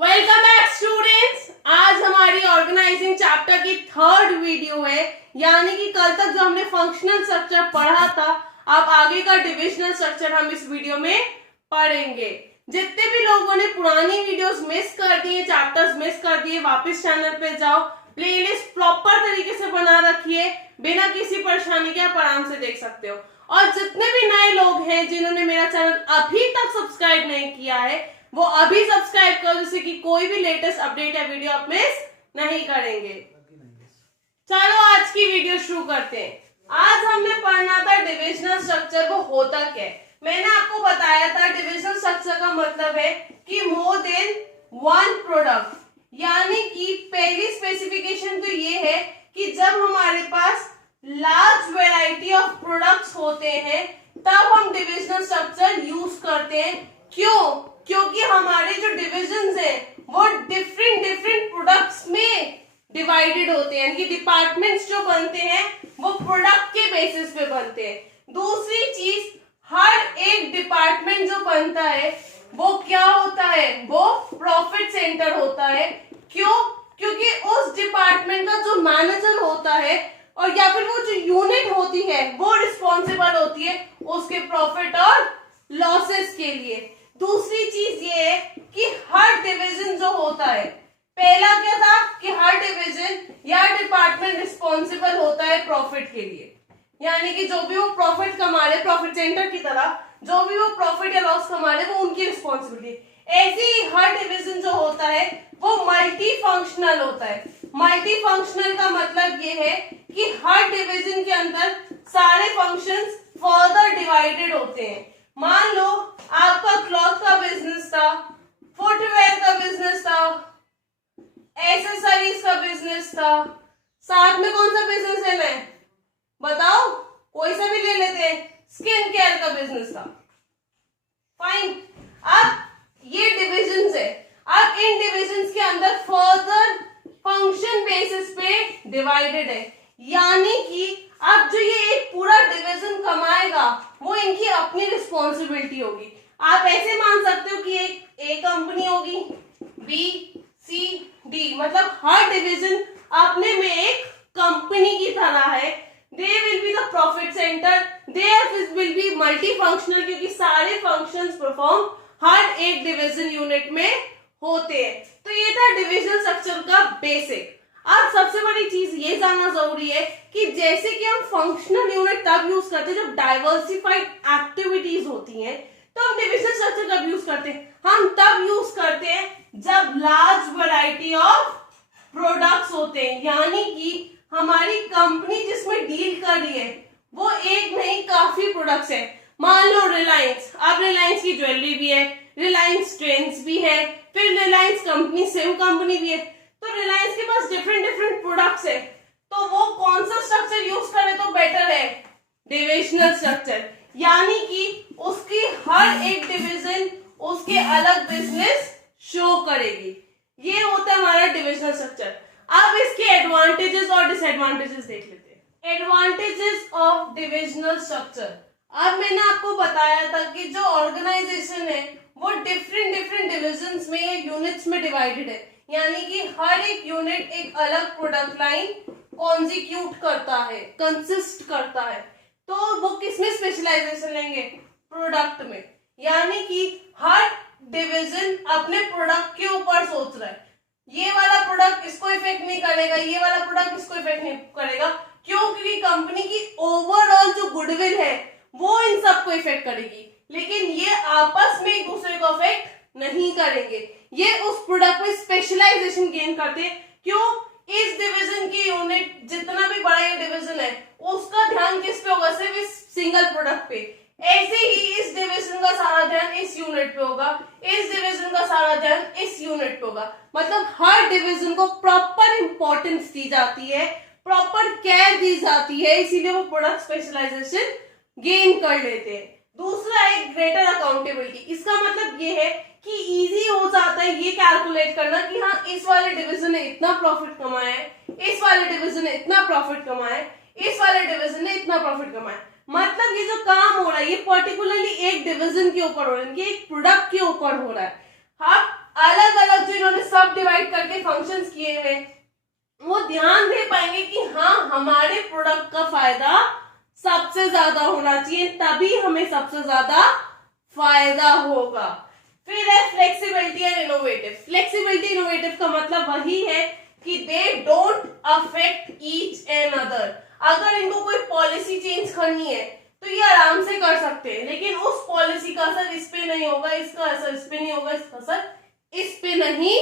Welcome back students. आज हमारी organising chapter की थर्ड वीडियो है, यानी कि कल तक जो हमने फंक्शनल स्ट्रक्चर पढ़ा था, अब आगे का डिविजनल स्ट्रक्चर हम इस वीडियो में पढ़ेंगे। जितने भी लोगों ने पुरानी वीडियोस मिस कर दिए, चैप्टर्स मिस कर दिए, वापस चैनल पे जाओ, प्लेलिस्ट प्रॉपर तरीके से बना रखिए, बिना किसी परेशानी के आप आराम से देख सकते हो। और जितने भी नए लोग हैं जिन्होंने मेरा चैनल अभी तक सब्सक्राइब नहीं किया है, वो अभी सब्सक्राइब करो, जिससे कि कोई भी लेटेस्ट अपडेट या वीडियो आप मिस नहीं करेंगे। चलो आज की वीडियो शुरू करते हैं। आज हमने पढ़ना था डिविजनल स्ट्रक्चर, वो होता क्या है। मैंने आपको बताया था डिविजनल स्ट्रक्चर का मतलब है कि मोर देन वन प्रोडक्ट, यानी कि पहली स्पेसिफिकेशन तो ये है कि जब हमारे पास लार्ज वैरायटी ऑफ प्रोडक्ट्स होते हैं तब हम डिविजनल स्ट्रक्चर यूज करते हैं। क्यों? क्योंकि हमारे जो डिविजन्स हैं वो डिफरेंट डिफरेंट प्रोडक्ट्स में डिवाइडेड होते हैं, यानी कि डिपार्टमेंट्स जो बनते हैं वो प्रोडक्ट के बेसिस पे बनते हैं। दूसरी चीज, हर एक डिपार्टमेंट जो बनता है वो क्या होता है, वो प्रॉफिट सेंटर होता है। क्यों? क्योंकि उस डिपार्टमेंट का जो मैनेजर होता है और या फिर वो जो यूनिट होती है वो रिस्पॉन्सिबल होती है उसके प्रॉफिट और लॉसेस के लिए। दूसरी चीज ये है कि हर डिवीजन जो होता है, पहला क्या था कि हर डिवीजन या डिपार्टमेंट रिस्पॉन्सिबल होता है प्रॉफिट के लिए, यानी कि जो भी वो प्रॉफिट कमा रहे, प्रॉफिट सेंटर की तरह जो भी वो प्रॉफिट या लॉस कमा रहे वो उनकी रिस्पॉन्सिबिलिटी। ऐसे ही हर डिवीजन जो होता है वो मल्टी फंक्शनल होता है। मल्टी फंक्शनल का मतलब ये है कि हर डिवीजन के अंदर सारे फंक्शंस फर्दर डिवाइडेड होते हैं। मान लो आपका क्लॉथ का बिजनेस था, फुटवेयर का बिजनेस था, एसेसरीज का बिजनेस था, साथ में कौन सा बिजनेस लेना है बताओ, कोई सा भी ले लेते हैं, स्किन केयर का बिजनेस था। फाइन, अब ये डिविजन्स है, अब इन डिविजन्स के अंदर फर्दर फंक्शन बेसिस पे डिवाइडेड है, यानी कि अब जो ये एक पूरा डिवीजन कमाएगा वो इनकी अपनी रिस्पॉन्सिबिलिटी होगी। आप ऐसे मान सकते हो कि एक ए कंपनी होगी, बी, सी, डी, मतलब हर डिवीजन अपने में एक कंपनी की तरह है। They will be the profit centre, they will be multi functional, क्योंकि सारे फंक्शंस परफॉर्म हर एक डिवीजन यूनिट में होते हैं। तो ये था डिविजनल स्ट्रक्चर का बेसिक। अब सबसे बड़ी चीज ये जानना जरूरी है कि जैसे कि हम फंक्शनल यूनिट तब यूज करते हैं जब डाइवर्सिफाइड एक्टिविटीज होती हैं, तो हम डिविजनल स्ट्रक्चर कब यूज करते हैं, हम तब यूज करते हैं जब लार्ज वैरायटी ऑफ प्रोडक्ट्स होते हैं, यानी कि हमारी कंपनी जिसमें डील कर रही है वो एक नहीं काफी प्रोडक्ट्स है। मान लो रिलायंस, अब रिलायंस की ज्वेलरी भी है, रिलायंस ट्रेंड्स भी है, फिर रिलायंस कंपनी सेम कंपनी भी है, तो रिलायंस के पास डिफरेंट डिफरेंट प्रोडक्ट्स है, तो वो कौन सा स्ट्रक्चर यूज करे तो बेटर है, डिविजनल स्ट्रक्चर, यानी कि उसकी हर एक डिवीजन उसके अलग बिजनेस शो करेगी। ये होता है हमारा डिविजनल स्ट्रक्चर। अब इसके एडवांटेजेस और डिसएडवांटेजेस देख लेते हैं। एडवांटेजेस ऑफ डिविजनल स्ट्रक्चर, अब मैंने आपको बताया था कि जो ऑर्गेनाइजेशन है वो डिफरेंट डिफरेंट डिविजन्स में या यूनिट्स में डिवाइडेड है, यानी कि हर एक यूनिट एक अलग प्रोडक्ट लाइन कॉन्जिक्यूट करता है, कंसिस्ट करता है। तो वो किसमें स्पेशलाइजेशन लेंगे, प्रोडक्ट में, यानी कि हर डिवीजन अपने प्रोडक्ट के ऊपर सोच रहा है, ये वाला प्रोडक्ट इसको इफेक्ट नहीं करेगा, ये वाला प्रोडक्ट इसको इफेक्ट नहीं करेगा। क्यों? क्योंकि कंपनी की ओवरऑल जो गुडविल है वो इन सबको इफेक्ट करेगी, लेकिन ये आपस में एक दूसरे को इफेक्ट नहीं करेंगे। ये उस प्रोडक्ट में स्पेशलाइजेशन गेन करते हैं। क्यों? इस डिवीजन की यूनिट जितना भी बड़ा ये डिवीजन है उसका ध्यान किस पे होगा, सिर्फ इस सिंगल प्रोडक्ट पे। ऐसे ही इस डिवीजन का सारा ध्यान इस यूनिट पे होगा, इस डिवीजन का सारा ध्यान इस यूनिट पे होगा। मतलब हर डिवीजन को प्रॉपर इंपॉर्टेंस दी जाती है, प्रॉपर केयर दी जाती है, इसीलिए वो प्रोडक्ट स्पेशलाइजेशन गेन कर लेते हैं। दूसरा है ग्रेटर अकाउंटेबिलिटी। इसका मतलब ये है कि इजी हो जाता है ये कैलकुलेट करना कि हाँ इस वाले डिवीजन ने इतना प्रॉफिट कमाया है, इस वाले डिवीजन ने इतना प्रॉफिट कमाया है, इस वाले डिवीजन ने इतना प्रॉफिट कमाया। मतलब ये जो काम हो रहा है ये पर्टिकुलरली एक डिवीजन के ऊपर हो रहा है, एक प्रोडक्ट के ऊपर हो रहा है। हाँ, अलग अलग जो इन्होंने फंक्शंस किए हुए, वो ध्यान दे पाएंगे कि हाँ हमारे प्रोडक्ट का फायदा सबसे ज्यादा होना चाहिए, तभी हमें सबसे ज्यादा फायदा होगा। फिर है flexibility and innovative. Flexibility innovative का मतलब वही है कि they don't affect each and other. अगर इनको कोई पॉलिसी चेंज करनी है तो ये आराम से कर सकते हैं, लेकिन उस पॉलिसी का असर इस पे नहीं होगा, इसका असर इस पे नहीं होगा, इसका असर इस पे नहीं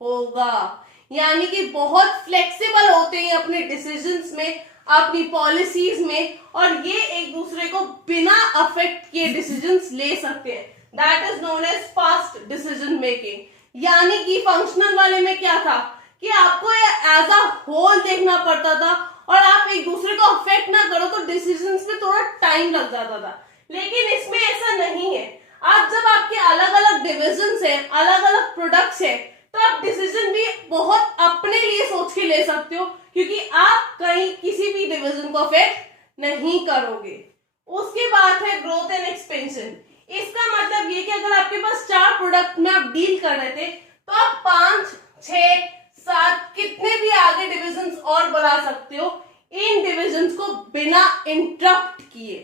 होगा। यानी कि बहुत फ्लेक्सिबल होते हैं अपने डिसीजंस में, अपनी पॉलिसीज में, और ये एक दूसरे को बिना अफेक्ट किए डिसीजंस ले सकते हैं। That is known as fast decision making. यानी कि फंक्शनल वाले में क्या था कि आपको एज अ होल देखना पड़ता था और आप एक दूसरे को अफेक्ट ना करो तो डिसीजंस में थोड़ा टाइम लग जाता था, लेकिन इसमें ऐसा नहीं है। आज जब आपके अलग अलग डिविजन्स हैं, अलग अलग प्रोडक्ट्स हैं, तो आप डिसीजन भी बहुत अपने लिए सोच के ले सकते हो, क्योंकि आप कहीं किसी भी डिवीजन को अफेक्ट नहीं करोगे। उसके बाद है ग्रोथ एंड एक्सपेंशन। इसका मतलब ये कि अगर आपके पास 4 प्रोडक्ट में आप डील कर रहे थे तो आप 5, 6, 7 कितने भी आगे डिविजन्स और बढ़ा सकते हो इन डिविजन्स को बिना इंटरप्ट किए।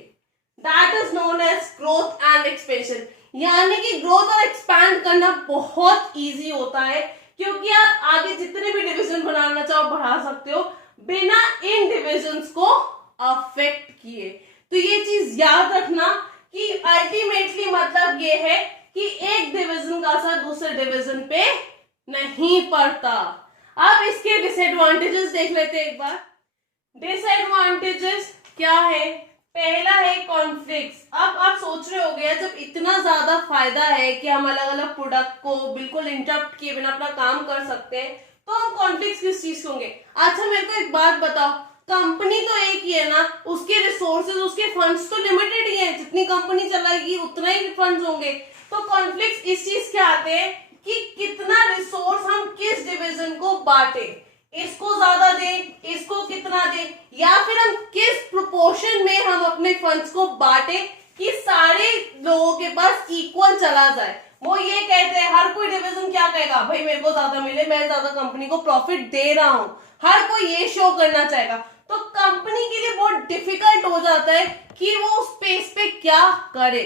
That is known as growth and expansion. यानी कि ग्रोथ और एक्सपैंड करना बहुत इजी होता है, क्योंकि आप आगे जितने भी डिवीजन बनाना चाहो बढ़ा सकते हो बिना इन डिविजन्स को अफेक्ट किए। तो ये चीज याद रखना कि अल्टीमेटली मतलब ये है कि एक डिवीजन का असर दूसरे डिवीजन पे नहीं पड़ता। अब इसके डिसएडवांटेजेस देख लेते हैं एक बार। डिसएडवांटेजेस क्या है? पहला है कॉन्फ्लिक्ट्स। अब आप सोच रहे होंगे जब इतना ज्यादा फायदा है कि हम अलग अलग प्रोडक्ट को बिल्कुल इंटरप्ट किए बिना अपना काम कर सकते हैं, तो हम कॉन्फ्लिक्ट्स किस चीज के होंगे? अच्छा मेरे को एक बात बताओ, कंपनी तो एक ही है ना, उसके रिसोर्सेज, उसके फंड्स तो लिमिटेड ही हैं, जितनी कंपनी चलाएगी उतना ही फंड्स होंगे। तो कॉन्फ्लिक्ट्स इस चीज के आते हैं कि कितना रिसोर्स हम किस डिवीजन को बांटे, इसको ज्यादा दें, इसको कितना दें, या फिर हम किस प्रोपोर्शन में हम अपने फंड्स को बांटे कि सारे लोगों के पास इक्वल चला जाए। वो ये कहते हैं, हर कोई डिवीजन क्या कहेगा, भाई मेरे को ज्यादा मिले, मैं ज्यादा कंपनी को प्रॉफिट दे रहा हूं, हर कोई ये शो करना चाहेगा। तो कंपनी के लिए बहुत डिफिकल्ट हो जाता है कि वो उस स्पेस पे क्या करे।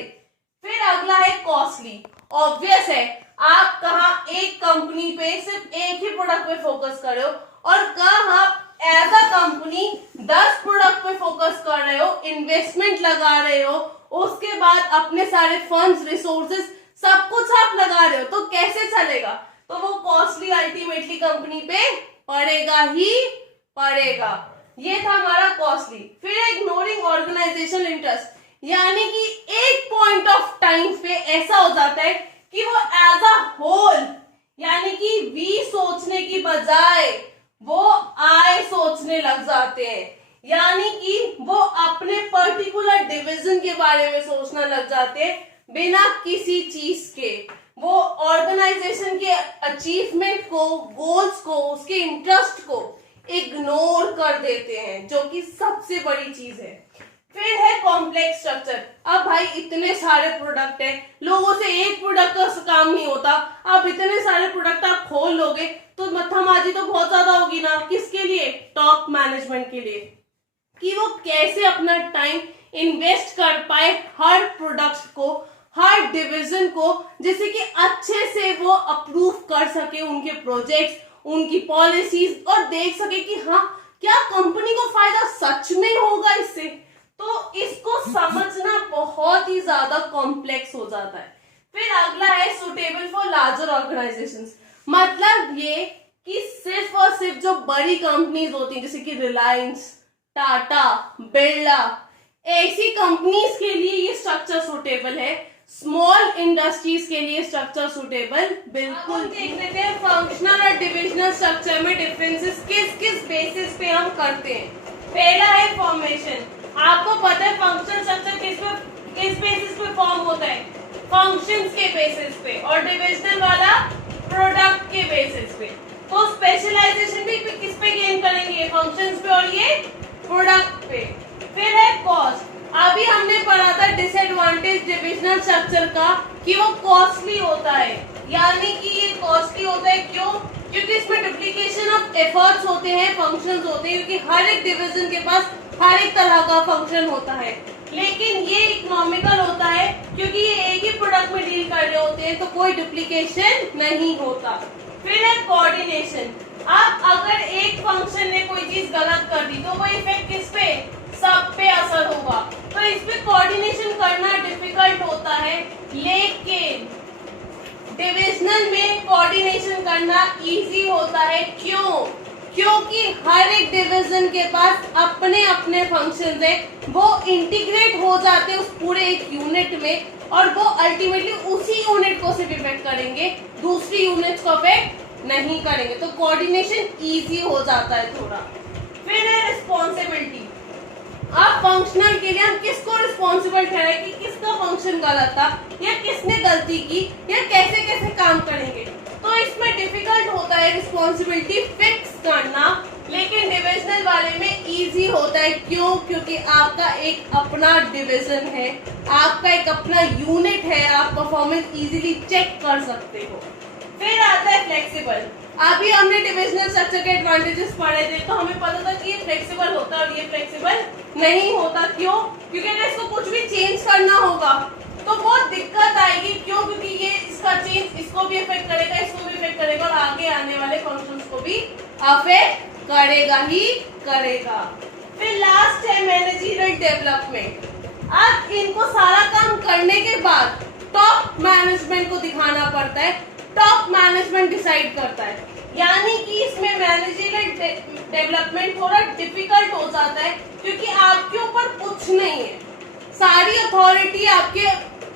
फिर अगला है कॉस्टली। ऑब्वियस है, आप कहा एक कंपनी पे सिर्फ एक ही प्रोडक्ट पे फोकस कर रहे हो और कहा आप एज अ कंपनी 10 प्रोडक्ट पे फोकस कर रहे हो, इन्वेस्टमेंट लगा रहे हो, उसके बाद अपने सारे फंड्स, रिसोर्सेज सब कुछ आप लगा रहे हो, तो कैसे चलेगा? तो वो कॉस्टली अल्टीमेटली कंपनी पे पड़ेगा ही पड़ेगा। ये था हमारा कॉस्टली। फिर इग्नोरिंग ऑर्गेनाइजेशनल इंटरेस्ट, यानी कि एक पॉइंट ऑफ टाइम पे ऐसा हो जाता है कि वो एज अ होल, यानी कि वी सोचने की बजाय वो आई सोचने लग जाते हैं, यानी कि वो अपने पर्टिकुलर डिवीजन के बारे में सोचना लग जाते हैं बिना किसी चीज के। वो ऑर्गेनाइजेशन के अचीवमेंट को, गोल्स को, उसके इंटरेस्ट को इग्नोर कर देते हैं, जो कि सबसे बड़ी चीज है। फिर है कॉम्प्लेक्स स्ट्रक्चर। अब भाई इतने सारे प्रोडक्ट हैं, लोगों से एक प्रोडक्ट का काम नहीं होता, अब इतने सारे प्रोडक्ट आप खोल लोगे तो मत्थामाजी तो बहुत ज्यादा होगी ना। किसके लिए? टॉप मैनेजमेंट के लिए, कि वो कैसे अपना टाइम इन्वेस्ट कर पाए हर प्रोडक्ट को, हर डिवीजन को, जिससे कि अच्छे से वो अप्रूव कर सके उनके प्रोजेक्ट्स, उनकी पॉलिसीज, और देख सके कि हाँ क्या कंपनी को फायदा सच में होगा इससे। तो इसको समझना बहुत ही ज्यादा कॉम्प्लेक्स हो जाता है। फिर अगला है सुटेबल फॉर लार्जर ऑर्गेनाइजेशंस। मतलब ये कि सिर्फ और सिर्फ जो बड़ी कंपनीज होती हैं, जैसे कि रिलायंस, टाटा, बिरला, ऐसी कंपनीज के लिए ये स्ट्रक्चर सुटेबल है। स्मॉल इंडस्ट्रीज के लिए स्ट्रक्चर सुटेबल बिल्कुल। देख लेते हैं फंक्शनल और डिविजनल स्ट्रक्चर में डिफरेंसेस किस किस बेसिस पे हम करते हैं। पहला है फॉर्मेशन। आपको पता है फंक्शनल स्ट्रक्चर किस बेसिस पे फॉर्म होता है? फंक्शंस के बेसिस पे, और डिविजनल वाला प्रोडक्ट के बेसिस पे। तो स्पेशलाइजेशन भी किस पे गेन करेंगे? फंक्शंस पे और ये प्रोडक्ट पे। फिर है कॉस्ट। अभी हमने पढ़ा था डिसएडवांटेज डिविजनल स्ट्रक्चर का कि वो कॉस्टली होता है, यानी कि ये कॉस्टली होता है। क्यों? क्योंकि इसमें ऑफ एफर्ट्स होते हैं, फंक्शंस होते हैं, क्योंकि हर एक डिवीजन के पास हर एक तरह का फंक्शन होता है। लेकिन ये इकोनॉमिकल होता है क्योंकि ये एक ही प्रोडक्ट में डील कर रहे होते हैं, तो कोई डुप्लीकेशन नहीं होता। फिर है कोऑर्डिनेशन। अब अगर एक फंक्शन ने कोई चीज गलत कर दी तो वो इफेक्ट किस पे, सब पे असर होगा, तो इसमें कोऑर्डिनेशन करना डिफिकल्ट होता है। लेकिन डिविजनल में कोऑर्डिनेशन करना इजी होता है। क्यों? क्योंकि हर एक डिवीजन के पास अपने अपने फंक्शंस है, वो इंटीग्रेट हो जाते हैं उस पूरे एक यूनिट में, और वो अल्टीमेटली उसी यूनिट को सिर्फ इफेक्ट करेंगे, दूसरी यूनिट्स को इफेक्ट नहीं करेंगे, तो कोऑर्डिनेशन इजी हो जाता है थोड़ा। फिर है रिस्पॉन्सिबिलिटी। अब फंक्शनल के लिए हम किसको रिस्पॉन्सिबल ठहराए कि किसका फंक्शन गलत था, या किसने गलती की, या कैसे कैसे काम करेंगे, तो इसमें डिफिकल्ट होता है रिस्पॉन्सिबिलिटी फिक्स करना। लेकिन डिविजनल वाले में इजी होता है। क्यों? क्योंकि आपका एक अपना डिवीजन है, आपका एक अपना यूनिट है, आप परफॉर्मेंस इजीली चेक कर सकते हो। फिर आता है फ्लेक्सिबल। अभी हमने डिविजनल स्ट्रक्चर के एडवांटेजेस पढ़े थे, तो हमें पता था कि ये फ्लेक्सिबल होता है और ये फ्लेक्सिबल नहीं होता। क्यों? क्योंकि अगर इसको कुछ भी चेंज करना होगा तो बहुत दिक्कत आएगी। क्यों? क्योंकि ये इसका चेंज इसको भी इफेक्ट करेगा, इसको भी इफेक्ट करेगा, और आगे आने वाले फंक्शंस को भी अफेक्ट करेगा ही करेगा। फिर लास्ट है मैनेजरियल डेवलपमेंट। अब इनको सारा काम करने के बाद टॉप मैनेजमेंट को दिखाना पड़ता है, टॉप मैनेजमेंट डिसाइड करता है, यानी कि इसमें मैनेजरियल डेवलपमेंट थोड़ा डिफिकल्ट हो जाता है, क्योंकि आपके ऊपर कुछ नहीं है, सारी अथॉरिटी आपके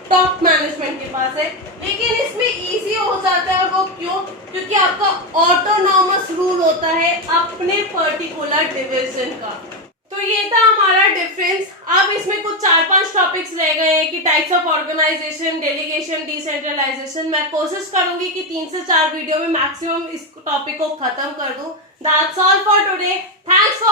टॉप मैनेजमेंट के पास है। लेकिन इसमें इजी हो जाता है, और वो क्यों? क्योंकि आपका ऑटोनॉमस रूल होता है अपने पर्टिकुलर डिवीजन का। तो ये था हमारा डिफरेंस। अब इसमें कुछ 4-5 टॉपिक्स रह गए हैं कि types of organisation, delegation, decentralisation. मैं कोशिश करूंगी कि 3 से 4 वीडियो में मैक्सिमम इस टॉपिक को खत्म कर दूं। That's all for today. Thanks